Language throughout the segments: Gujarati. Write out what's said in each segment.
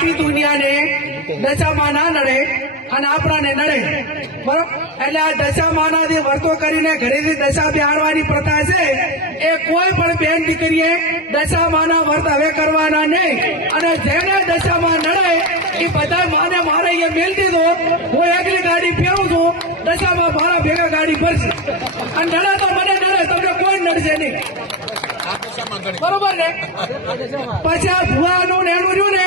આખી દુનિયાને દશામાં ના નડે અને આપણાને નડે. બરોબર? એટલે આ દશામાના જે વર્તો કરીને ઘરેથી દશા બેહાડવાની પ્રથા છે. એ કોઈ પણ બેન દીકરીએ દશામાના વર્ત હવે કરવાના નહીં. અને જેને દશામાં નડે એ બધા માને મારે અહીંયા મેલ દીધો હું એકલી ગાડી ફેરું છું દશામાં મારા ભેગા ગાડી ભરશે. અને નડે તો મને નડે તમને કોઈ નડશે નહીં. બરોબર ને? પછી આ ભુવાનું ને એનું રહ્યું ને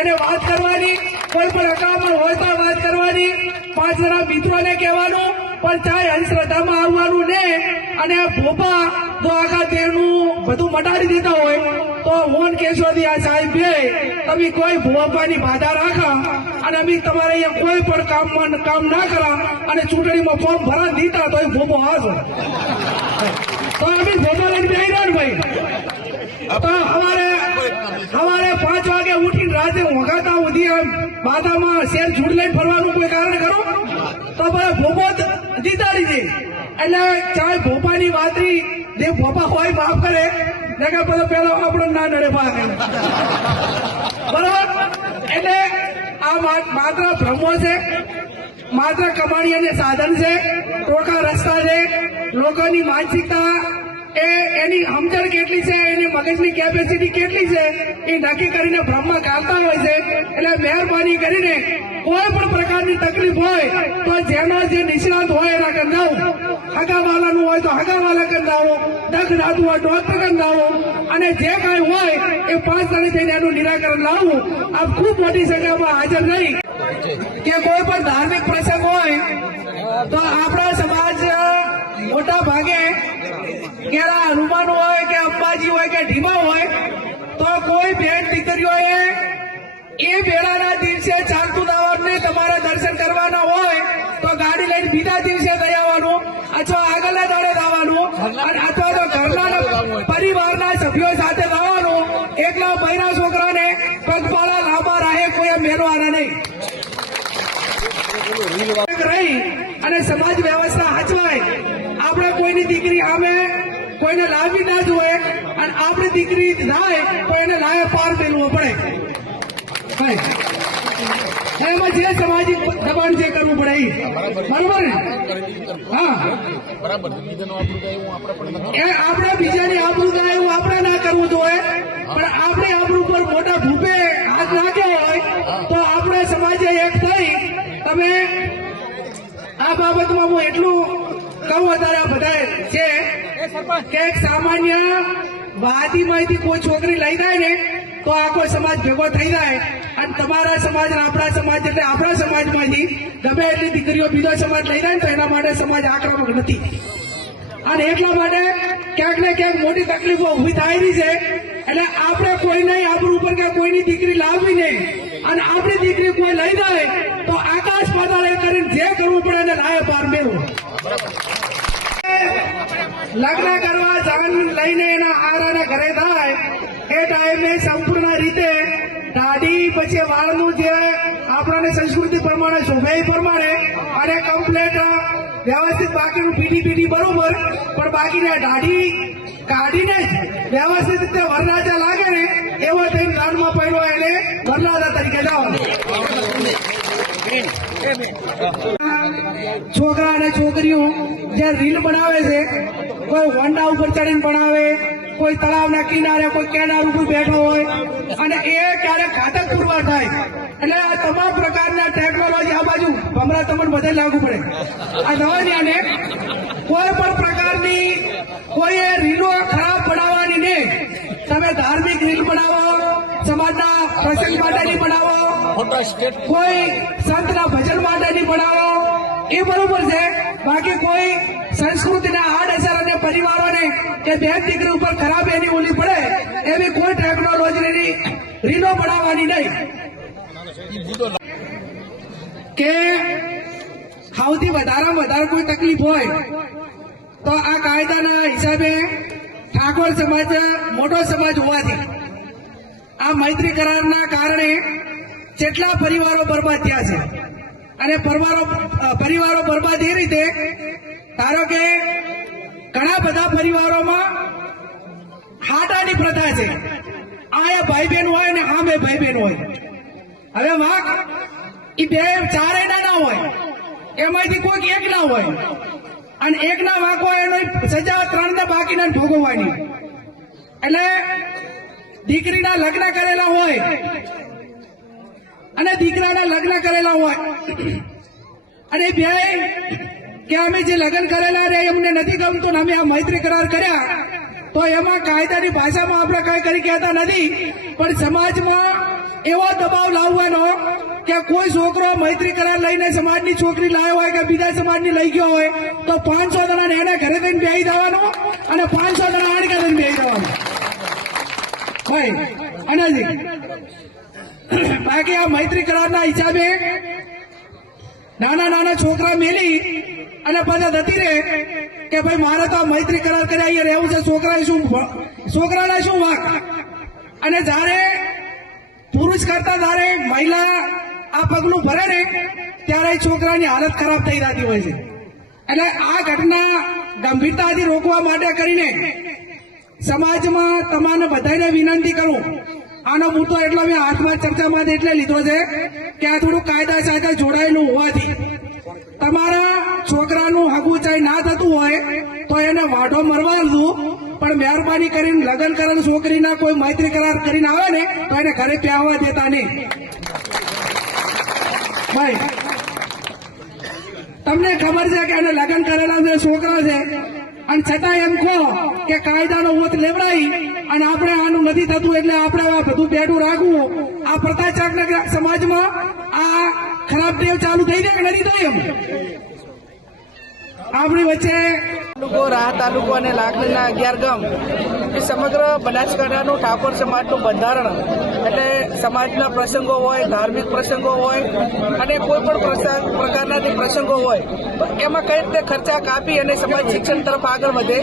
એને વાત કરવાની, કોઈ પણ અકામણ હોય તો વાત કરવાની. પાંચ જણા મિત્રોને કહેવાનું, પણ ચાહે અંધશ્રદ્ધામાં આવવાનું ને, અને ભોપા જો આખા તેનું બધું મટાડી દીધા હોય, તો મોન કેશોદી આ સાહેબ બે, તમે કોઈ ભોપાની બાધા રાખા, અને અમે તમારે અહીંયા કોઈ પણ કામમાં કામ ના કરા, અને ચૂંટણીમાં ફોર્મ ભરા દીધા તો એ ભોપો હાજો તો અમે ભોપા લઈને બે ભાઈ. તો અમારે સવારે પાંચ વાગે ઉઠીને રાતે ઊંઘાતા ઉધી માથામાં શેર છૂટ લઈને ફરવાનું કોઈ કારણ કરો તો ભાઈ ભોપો જીતાડી દે. એટલે ચાહે ભોપાની વાતરી જે ભોપા હોય માફ કરે ને કે પેલો પેલો આપણો ના નડે ભાગ બરોબર? એટલે આ વાત માત્ર ભ્રમો છે, માત્ર કમાણી અને સાધન છે ટોકા રસ્તા છે, લોકોની માનસિકતા એ એની સમજણ કેટલી છે? એની મગજની કેપેસિટી કેટલી છે? એ નક્કી કરીને ભ્રમમાં કાઢતા હોય છે. એટલે મહેરબાની કરીને કોઈ પણ પ્રકારની તકલીફ હોય તો જેનો જે નિષ્ણાત હોય એના કંદાવો હગાવાલાનું હોય તો હગાવાલા કંદાવો દખ રાતું હોય ડોક્ટર કંદાવો અને જે કાંઈ હોય એ પાંચ તારીખ થઈને એનું નિરાકરણ લાવવું આપ ખૂબ મોટી સંખ્યામાં હાજર નહીં. કે કોઈ પણ ધાર્મિક પ્રસંગ હોય તો આપણા મોટા ભાગે કેરા હનુમાન હોય કે અંબાજી હોય કે ઢીમા હોય, તો કોઈ બેન દીકરીઓએ એ વેળાના દિવસે ચાલતું દાવાનું તમારે દર્શન કરવાના હોય, તો ગાડી લઈને બીજા દિવસે દઈ આવવાનું. અથવા આગળના દાડે દાવાનું અને અથવા તો ઘરના પરિવારના સભ્યો સાથે દાવાનું એકલા બૈરા છોકરાને પગપાળા લાંબા રાહે કોઈ મેળવાના નહીં રહી અને સમાજ વ્યવસ્થા હચવાય આપણે કોઈની દીકરી આવે કોઈને લાવી ના જોઈએ અને આપણી દીકરી થાય તો એને લાવે પાર મેળવો પડે. એમાં જે સામાજિક દબાણ જે કરવું પડે એ બરોબર ને? હા. આપણું આપણે એ આપણે બીજાની આબરૂ થાય એવું આપણે ના કરવું જોઈએ. પણ આપણે આબરૂ પર મોટા ભૂપે હાથ નાખ્યો હોય તો આપણે સમાજે એક થઈ. તમે આ બાબતમાં હું એટલું કહું અત્યારે આ બધા છે. કે એક સામાન્ય વાદીમાંથી કોઈ છોકરી લઈ જાય ને તો આખો સમાજ ભેગો થઈ જાય. અને તમારા સમાજ આપણા સમાજ એટલે આપણા સમાજમાંથી ગમે એટલી દીકરીઓ બીજો સમાજ લઈ જાય ને તો એના માટે સમાજ આક્રમક નથી. અને એટલા માટે ક્યાંક ને ક્યાંક મોટી તકલીફો ઊભી થાય રહી છે. એટલે આપણે કોઈને આપણું ઉપર કે કોઈની દીકરી લાવવી નહીં. અને આપણી દીકરી કોઈ લઈ જાય તો આકાશ પાતાળ એ કરીને જે કરવું પડે એને લાય પાર મેળવું લગ્ન કરવા જાન લઈને એના આરાના ઘરે થાય એ ટાઈમે સંપૂર્ણ રીતે દાઢી પછી વાળનું જે આપણને સંસ્કૃતિ પ્રમાણે શોભે પ્રમાણે અને કમ્પ્લેટ વ્યવસ્થિત બાકીનું પીટી પીટી બરોબર પણ બાકીને દાઢી કાઢીને જ વ્યવસ્થિત રીતે વરરાજા લાગે ને એવો તેમ દાનમાં પડ્યો એને વરરાજા તરીકે જવાનું. છોકરા અને છોકરીઓ જે રીલ બનાવે છે કોઈ હોન્ડા ઉપર ચડીને બનાવે કોઈ તળાવના કિનારે કોઈ કેનાર ઉપર બેઠો હોય અને એ ક્યારેક ઘાતક પુરવાર થાય. એટલે આ તમામ પ્રકારના ટેકનોલોજી આ બાજુ ભમરા તમને બધે લાગુ પડે. આ દવાની અને કોઈ પણ પ્રકારની કોઈએ રીલો ખરાબ બનાવવાની નહીં. તમે ધાર્મિક રીલ બનાવો સમાજના પ્રસંગ માટેની બનાવો કોઈ સંતના ભજન માટેની બનાવો એ બરોબર છે. બાકી કોઈ સંસ્કૃતિના આડઅસર અને પરિવારોને કે બેન દીકરી ઉપર ખરાબ એની ઓલી પડે, એવી કોઈ ટેકનોલોજીની રીલો બનાવવાની નહીં. કે સૌથી વધારામાં વધારે કોઈ તકલીફ હોય, તો આ કાયદાના હિસાબે ઠાકોર સમાજ મોટો સમાજ હોવાથી, આ મૈત્રી કરારના કારણે જેટલા પરિવારો બરબાદ થયા છે અને પરિવારો બરબાદ એ રીતે, ધારો કે ઘણા બધા પરિવારોમાં હાટાની પ્રથા છે. આ એ ભાઈ બહેન હોય ને આ એ ભાઈ બહેન હોય. હવે વાંક એ બે ચારે ના હોય. એમાંથી કોઈક એક ના હોય. અને એક ના વાંક હોય એનો સજા ત્રણ ને બાકીના ભોગવવાની. એટલે દીકરીના લગ્ન કરેલા હોય અને દીકરાના લગ્ન કરેલા હોય. અને બે કે અમે જે લગ્ન કરેલા રે, એમને નથી ગમતું અમે આ મૈત્રી કરાર કર્યા. તો એમાં કાયદાની ભાષામાં આપણે કઈ કરી કહેતા નથી. પણ સમાજમાં એવો દબાવ લાવવાનો કે કોઈ છોકરો મૈત્રી કરાર લઈને સમાજની છોકરી લાવ્યો હોય કે બીજા સમાજની લઈ ગયો હોય, તો પાંચસો જણાને એને ઘરે થઈને બેસી દેવાનો અને પાંચસો જણા આણ કરીને બેસી જવાનો. ભાઈ, અનાજી. બાકી આ મૈત્રી કરારના હિસાબે નાના નાના છોકરા મેલી અને બધા જતી રહે કે ભાઈ મારે તો આ મૈત્રી કરાર કર્યા, અહીંયા રહેવું છે, છોકરાએ શું છોકરાના શું વાંક? અને જ્યારે પુરુષ કરતા જ્યારે મહિલા આ પગલું ભરે ને, ત્યારે છોકરાની હાલત ખરાબ થઈ જતી હોય છે. એટલે આ ઘટના ગંભીરતાથી રોકવા માટે કરીને સમાજમાં તમારે બધાને વિનંતી કરું આનો મુદ્દો એટલો મેં હાથમાં ચર્ચામાં એટલે લીધો છે કે આ થોડું કાયદા સાથે જોડાયેલું હોવાથી. તમારા છોકરાનું હગુચાઈ ના થતું હોય તો એને વાઢો મરવા દઉં પણ મહેરબાની કરીને લગ્ન કરેલ છોકરીના કોઈ મૈત્રી કરાર કરીને આવે ને, તો એને ઘરે પ્યાવવા દેતા નહીં. ભાઈ, તમને ખબર છે કે એને લગ્ન કરેલા જે છોકરા છે? અને છતાં એમ કહો કે કાયદાનો મત લેવડાવી અને આપણે આનું નથી થતું એટલે આપણે આ બધું બેઠું રાખવું. આ પ્રતાચારક સમાજમાં આ ખરાબ ટેવ ચાલુ થઈ જાય કે નથી એમ? આપણી વચ્ચે તાલુકો રાહ તાલુકો અને લાખણીના અગિયાર ગામ એ સમગ્ર બનાસકાંઠાનું ઠાકોર સમાજનું બંધારણ એટલે સમાજના પ્રસંગો હોય, ધાર્મિક પ્રસંગો હોય, અને કોઈ પણ પ્રકારના પ્રસંગો હોય એમાં કઈ રીતે ખર્ચા કાપી અને સમાજ શિક્ષણ તરફ આગળ વધે?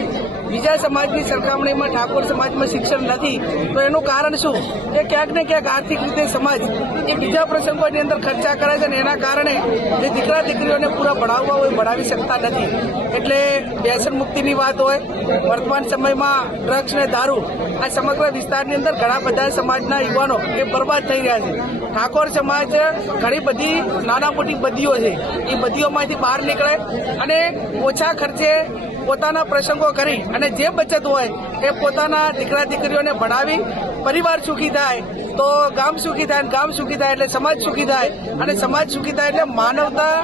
બીજા સમાજની સરખામણીમાં ઠાકોર સમાજમાં શિક્ષણ નથી, તો એનું કારણ શું? કે ક્યાંક ને ક્યાંક આર્થિક રીતે સમાજ એ બીજા પ્રસંગોની અંદર ખર્ચા કરે છે અને એના કારણે જે દીકરા દીકરીઓને પૂરા ભણાવવા હોય ભણાવી શકતા નથી. એટલે વ્યસન મુક્તિની વાત હોય, વર્તમાન સમયમાં ડ્રગ્સ ને દારૂ આ સમગ્ર વિસ્તારની અંદર ઘણા બધા સમાજના યુવાનો એ બરબાદ થઈ રહ્યા છે. ઠાકોર સમાજ ઘણી બધી નાના મોટી બદીઓ છે. એ બદીઓમાંથી બહાર નીકળે અને ઓછા ખર્ચે પોતાના પ્રસંગો કરી અને જે બચત હોય એ પોતાના દીકરા દીકરીઓને ભણાવી પરિવાર સુખી થાય. તો ગામ સુખી થાય ગામ સુખી થાય એટલે સમાજ સુખી થાય. અને સમાજ સુખી થાય એટલે માનવતા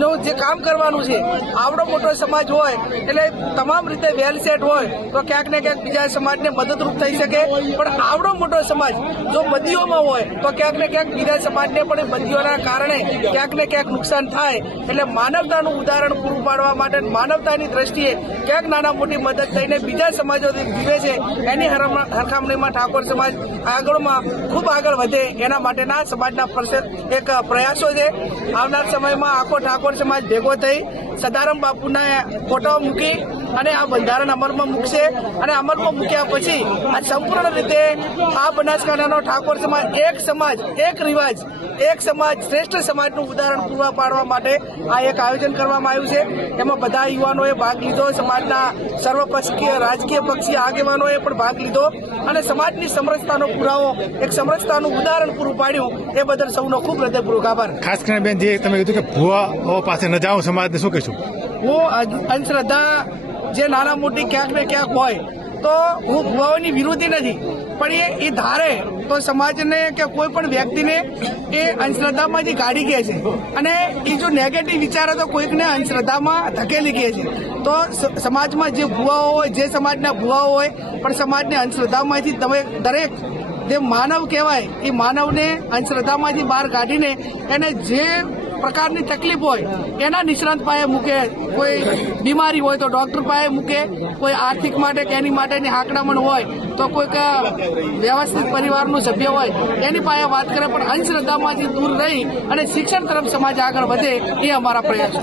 નું જે કામ કરવાનું છે, આવડો મોટો સમાજ હોય, એટલે તમામ રીતે વેલ સેટ હોય, તો ક્યાંક ને ક્યાંક બીજા સમાજને મદદરૂપ થઈ શકે. પણ આવડો મોટો સમાજ જો બદીઓમાં હોય, તો ક્યાંક ને ક્યાંક બીજા સમાજને પણ બદીઓના કારણે ક્યાંક ને ક્યાંક નુકસાન થાય. એટલે માનવતાનું ઉદાહરણ પૂરું પાડવા માટે માનવતાની દ્રષ્ટિએ ક્યાંક નાના મોટી મદદ થઈને બીજા સમાજો જીવે છે, એની હરખામણીમાં ઠાકોર સમાજ આગળમાં ખૂબ આગળ વધે, એના માટેના સમાજના એક પ્રયાસો છે. આવનાર સમયમાં આખો ઠાકોર સમાજ ભેગો થઈ સદારામ બાપુના ફોટો મૂકી અને આ બંધારણ અમલમાં મૂકશે અને અમલમાં મૂક્યા પછી આ સંપૂર્ણ રીતે આ બનાસકાંઠાનો ઠાકોર સમાજ એક સમાજ એક રિવાજ એક સમાજ શ્રેષ્ઠ સમાજનું ઉદાહરણ પૂરા પાડવા માટે આ એક આયોજન કરવામાં આવ્યું છે. એમાં બધા યુવાનોએ ભાગ લીધો સમાજના સર્વપક્ષીય રાજકીય પક્ષીય આગેવાનોએ પણ ભાગ લીધો અને સમાજની સમરસતાનો પુરાવો એક સમરસતાનું ઉદાહરણ પૂરું પાડ્યું. એ બદલ સૌનો ખૂબ હૃદયપૂર્વક આભાર. ખાસ કરીને બેન જે તમે કીધું કે ભુવાઓ પાસે ન જાઓ સમાજને શું કહીશું? હું અંધશ્રદ્ધા જે નાના મોટી ક્યાંક ને ક્યાંક હોય, તો હું ભુવાઓની વિરોધી નથી. પણ એ એ ધારે તો સમાજને કે કોઈ પણ વ્યક્તિને એ અંધશ્રદ્ધામાંથી કાઢી ગયા છે. અને એ જો નેગેટિવ વિચારો તો કોઈકને અંધશ્રદ્ધામાં ધકેલી ગયા છે. તો સમાજમાં જે ભુવાઓ હોય, જે સમાજના ભુવાઓ હોય, પણ સમાજને અંધશ્રદ્ધામાંથી તમે દરેક જે માનવ કહેવાય, એ માનવને અંધશ્રદ્ધામાંથી બહાર કાઢીને એને જે પ્રકારની તકલીફ હોય, એના નિષ્ણાંત પાસે મૂકે. કોઈ બીમારી હોય તો ડોક્ટર પાસે મૂકે. કોઈ આર્થિક માટે કે એની માટેની આંકડામણ હોય તો કોઈક વ્યવસ્થિત પરિવારનું સભ્ય હોય, એની પાસે વાત કરે. પણ અંધશ્રદ્ધામાંથી દૂર રહી અને શિક્ષણ તરફ સમાજ આગળ વધે એ અમારા પ્રયાસ